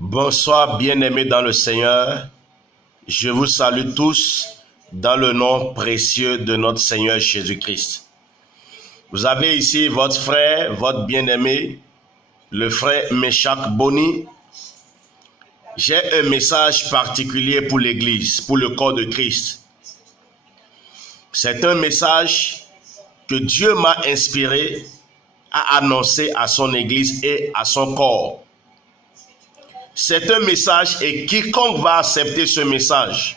Bonsoir bien-aimés dans le Seigneur. Je vous salue tous dans le nom précieux de notre Seigneur Jésus-Christ. Vous avez ici votre frère, votre bien-aimé, le frère Meshach Boni. J'ai un message particulier pour l'Église, pour le corps de Christ. C'est un message que Dieu m'a inspiré à annoncer à son Église et à son corps. C'est un message et quiconque va accepter ce message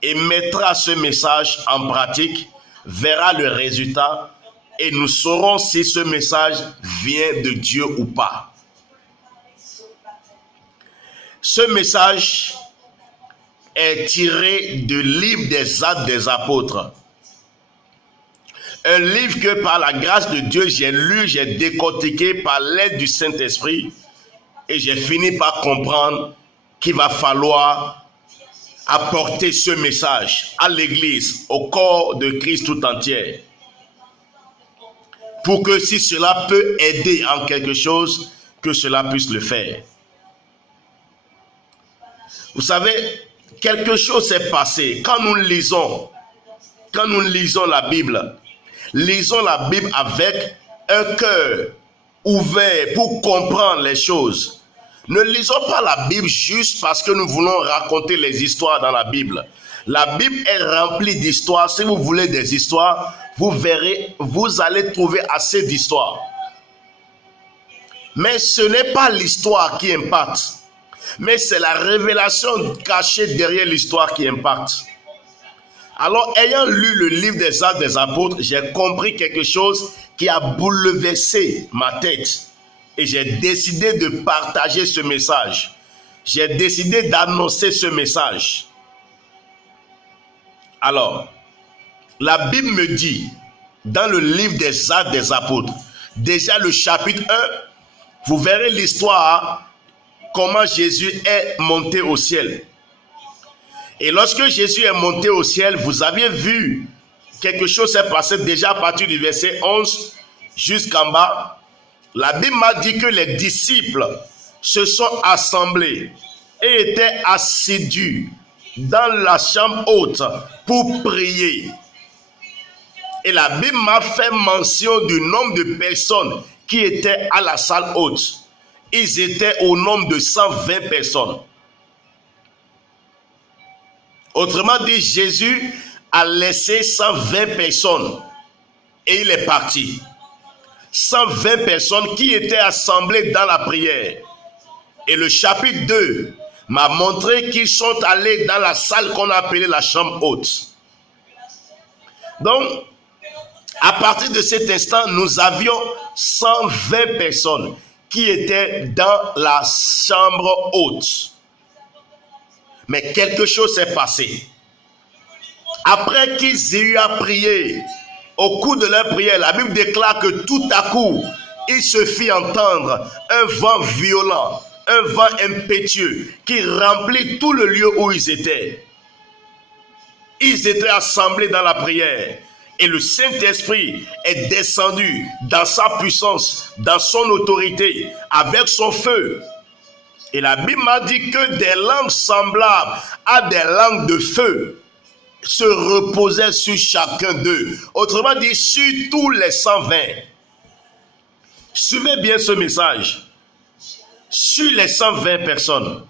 et mettra ce message en pratique verra le résultat et nous saurons si ce message vient de Dieu ou pas. Ce message est tiré du livre des Actes des Apôtres. Un livre que par la grâce de Dieu j'ai lu, j'ai décortiqué par l'aide du Saint-Esprit. Et j'ai fini par comprendre qu'il va falloir apporter ce message à l'Église, au corps de Christ tout entier. Pour que si cela peut aider en quelque chose, que cela puisse le faire. Vous savez, quelque chose s'est passé. Quand nous lisons la Bible, lisons la Bible avec un cœur ouvert pour comprendre les choses. Ne lisons pas la Bible juste parce que nous voulons raconter les histoires dans la Bible. La Bible est remplie d'histoires. Si vous voulez des histoires, vous verrez, vous allez trouver assez d'histoires. Mais ce n'est pas l'histoire qui impacte, mais c'est la révélation cachée derrière l'histoire qui impacte. Alors, ayant lu le livre des Actes des Apôtres, j'ai compris quelque chose qui a bouleversé ma tête. Et j'ai décidé de partager ce message. J'ai décidé d'annoncer ce message. Alors, la Bible me dit, dans le livre des Actes des Apôtres, déjà le chapitre 1, vous verrez l'histoire, comment Jésus est monté au ciel. Et lorsque Jésus est monté au ciel, vous aviez vu, quelque chose s'est passé déjà à partir du verset 11 jusqu'en bas. La Bible m'a dit que les disciples se sont assemblés et étaient assidus dans la chambre haute pour prier. Et la Bible m'a fait mention du nombre de personnes qui étaient à la salle haute. Ils étaient au nombre de 120 personnes. Autrement dit, Jésus a laissé 120 personnes et il est parti. 120 personnes qui étaient assemblées dans la prière. Et le chapitre 2 m'a montré qu'ils sont allés dans la salle qu'on appelait la chambre haute. Donc, à partir de cet instant, nous avions 120 personnes qui étaient dans la chambre haute. Mais quelque chose s'est passé. Après qu'ils aient eu à prier, au cours de leur prière, la Bible déclare que tout à coup, il se fit entendre un vent violent, un vent impétueux qui remplit tout le lieu où ils étaient. Ils étaient assemblés dans la prière et le Saint-Esprit est descendu dans sa puissance, dans son autorité, avec son feu. Et la Bible m'a dit que des langues semblables à des langues de feu se reposait sur chacun d'eux. Autrement dit, sur tous les 120. Suivez bien ce message. Sur les 120 personnes.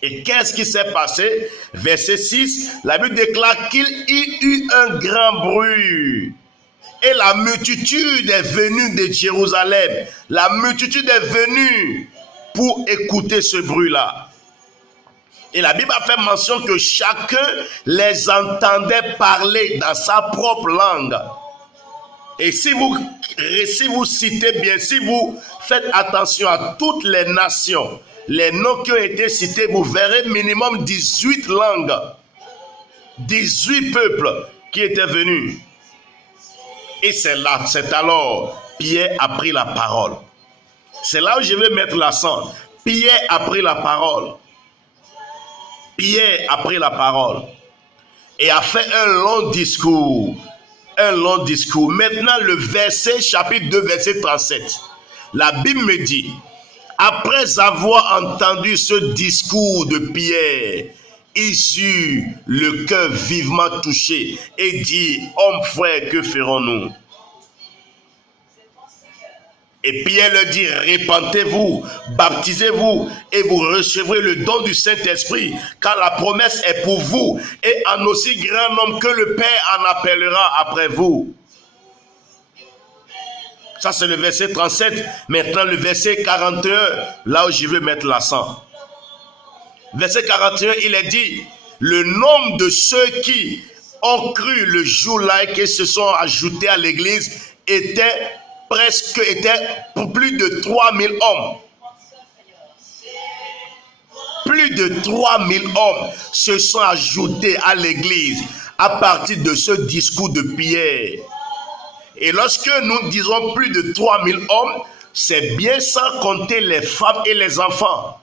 Et qu'est-ce qui s'est passé? Verset 6, la Bible déclare qu'il y eut un grand bruit. Et la multitude est venue de Jérusalem. La multitude est venue pour écouter ce bruit-là. Et la Bible a fait mention que chacun les entendait parler dans sa propre langue. Et si vous citez bien, si vous faites attention à toutes les nations, les noms qui ont été cités, vous verrez minimum 18 langues, 18 peuples qui étaient venus. Et c'est alors, Pierre a pris la parole. C'est là où je vais mettre l'accent. Pierre a pris la parole. Pierre a pris la parole et a fait un long discours. Un long discours. Maintenant, le verset, chapitre 2, verset 37. La Bible me dit, Après avoir entendu ce discours de Pierre, ils eurent le cœur vivement touché et dit, homme frère, que ferons-nous? Et Pierre leur dit, répentez-vous, baptisez-vous et vous recevrez le don du Saint-Esprit, car la promesse est pour vous et en aussi grand nombre que le Père en appellera après vous. Ça, c'est le verset 37. Maintenant, le verset 41, là où je veux mettre l'accent. Verset 41, il est dit, le nombre de ceux qui ont cru le jour-là et qui se sont ajoutés à l'église était plus de 3000 hommes. Plus de 3000 hommes se sont ajoutés à l'église à partir de ce discours de Pierre. Et lorsque nous disons plus de 3000 hommes, c'est bien sans compter les femmes et les enfants.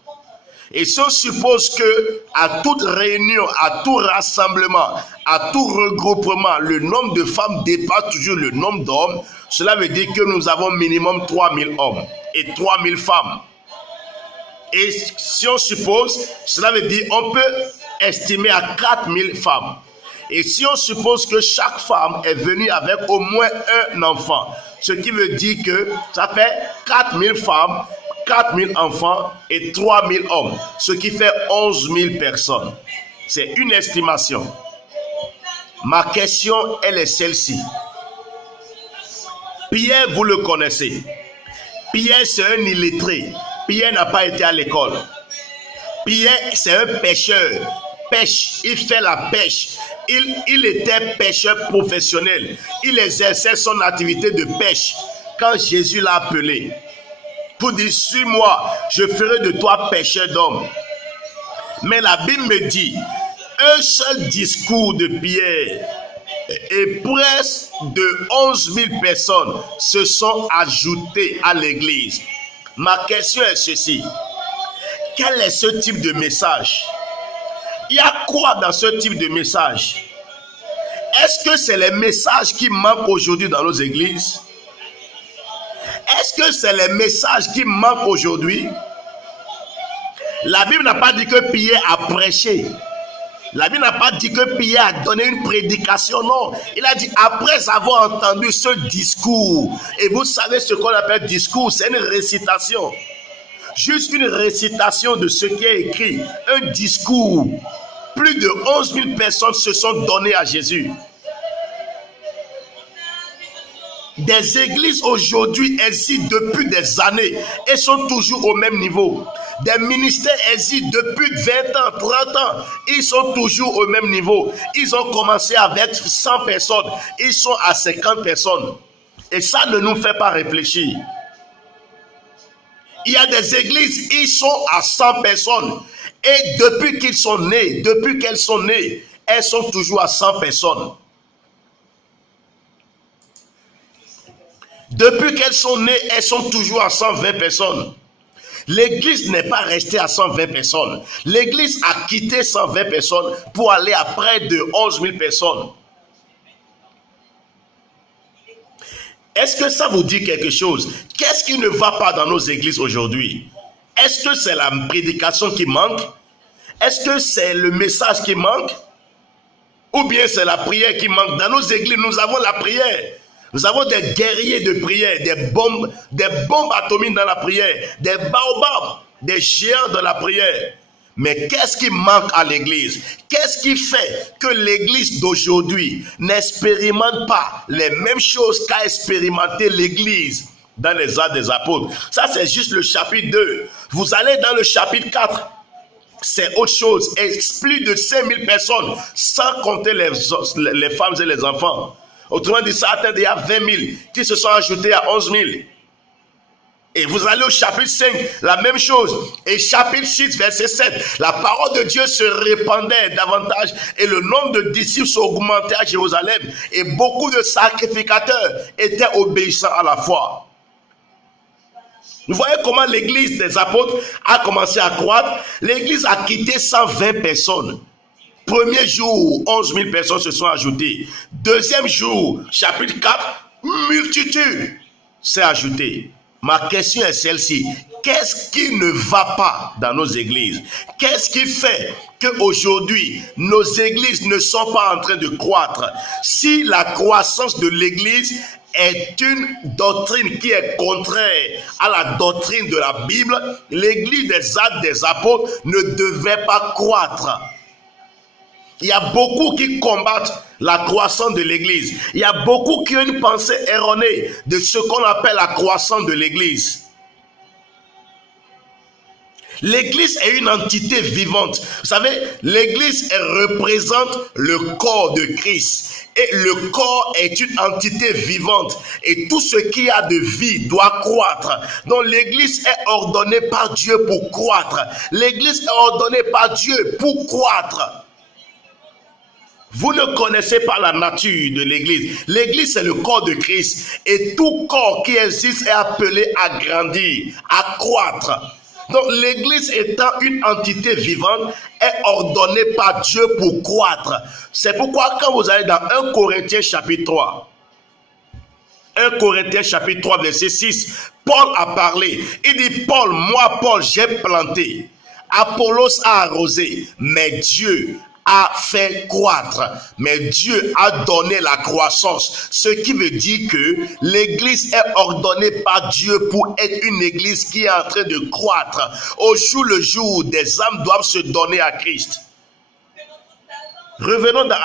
Et si on suppose que à toute réunion, à tout rassemblement, à tout regroupement, le nombre de femmes dépasse toujours le nombre d'hommes, cela veut dire que nous avons minimum 3000 hommes et 3000 femmes. Et si on suppose, cela veut dire on peut estimer à 4000 femmes. Et si on suppose que chaque femme est venue avec au moins un enfant, ce qui veut dire que ça fait 4000 femmes, 4000 enfants et 3000 hommes, ce qui fait 11 000 personnes. C'est une estimation. Ma question, elle est celle-ci. Pierre, vous le connaissez. Pierre, c'est un illettré. Pierre n'a pas été à l'école. Pierre, c'est un pêcheur. Pêche, il fait la pêche. Il était pêcheur professionnel. Il exerçait son activité de pêche quand Jésus l'a appelé. Pour dire, suis-moi, je ferai de toi pêcheur d'hommes. Mais la Bible me dit, un seul discours de Pierre et presque de 11 000 personnes se sont ajoutées à l'église. Ma question est ceci. Quel est ce type de message? Il y a quoi dans ce type de message? Est-ce que c'est les messages qui manquent aujourd'hui dans nos églises? Est-ce que c'est les messages qui manquent aujourd'hui? La Bible n'a pas dit que Pierre a prêché. La Bible n'a pas dit que Pierre a donné une prédication, non. Il a dit, après avoir entendu ce discours, et vous savez ce qu'on appelle discours, c'est une récitation. Juste une récitation de ce qui est écrit, un discours. Plus de 11 000 personnes se sont données à Jésus. Des églises aujourd'hui existent depuis des années et sont toujours au même niveau. Des ministères existent depuis 20 ans, 30 ans. Ils sont toujours au même niveau. Ils ont commencé avec 100 personnes. Ils sont à 50 personnes. Et ça ne nous fait pas réfléchir. Il y a des églises, ils sont à 100 personnes. Et depuis qu'elles sont nées, elles sont toujours à 100 personnes. Depuis qu'elles sont nées, elles sont toujours à 120 personnes. L'église n'est pas restée à 120 personnes. L'église a quitté 120 personnes pour aller à près de 11 000 personnes. Est-ce que ça vous dit quelque chose? Qu'est-ce qui ne va pas dans nos églises aujourd'hui? Est-ce que c'est la prédication qui manque? Est-ce que c'est le message qui manque? Ou bien c'est la prière qui manque? Dans nos églises, nous avons la prière. Nous avons des guerriers de prière, des bombes atomiques dans la prière, des baobabs, des géants dans la prière. Mais qu'est-ce qui manque à l'église? Qu'est-ce qui fait que l'église d'aujourd'hui n'expérimente pas les mêmes choses qu'a expérimenté l'église dans les Actes des Apôtres? Ça, c'est juste le chapitre 2. Vous allez dans le chapitre 4. C'est autre chose. Et plus de 5000 personnes, sans compter les femmes et les enfants. Autrement dit, ça atteint déjà 20 000 qui se sont ajoutés à 11 000. Et vous allez au chapitre 5, la même chose. Et chapitre 6, verset 7, la parole de Dieu se répandait davantage et le nombre de disciples s'augmentait à Jérusalem. Et beaucoup de sacrificateurs étaient obéissants à la foi. Vous voyez comment l'église des apôtres a commencé à croître. L'église a quitté 120 personnes. Premier jour, 11 000 personnes se sont ajoutées. Deuxième jour, chapitre 4, multitude s'est ajoutée. Ma question est celle-ci. qu'est-ce qui ne va pas dans nos églises? Qu'est-ce qui fait qu'aujourd'hui, nos églises ne sont pas en train de croître? Si la croissance de l'église est une doctrine qui est contraire à la doctrine de la Bible, l'église des Actes des Apôtres ne devait pas croître. Il y a beaucoup qui combattent la croissance de l'église. Il y a beaucoup qui ont une pensée erronée de ce qu'on appelle la croissance de l'église. L'église est une entité vivante. Vous savez, l'église représente le corps de Christ. Et le corps est une entité vivante. Et tout ce qui a de vie doit croître. Donc l'église est ordonnée par Dieu pour croître. L'église est ordonnée par Dieu pour croître. Vous ne connaissez pas la nature de l'église. L'église, c'est le corps de Christ. Et tout corps qui existe est appelé à grandir, à croître. Donc l'église étant une entité vivante est ordonnée par Dieu pour croître. C'est pourquoi quand vous allez dans 1 Corinthiens chapitre 3, 1 Corinthiens chapitre 3 verset 6, Paul a parlé. Il dit, Paul, moi Paul, j'ai planté. Apollos a arrosé, mais Dieu a fait croître, mais Dieu a donné la croissance, ce qui veut dire que l'église est ordonnée par Dieu pour être une église qui est en train de croître. Au jour le jour, des âmes doivent se donner à Christ. Revenons dans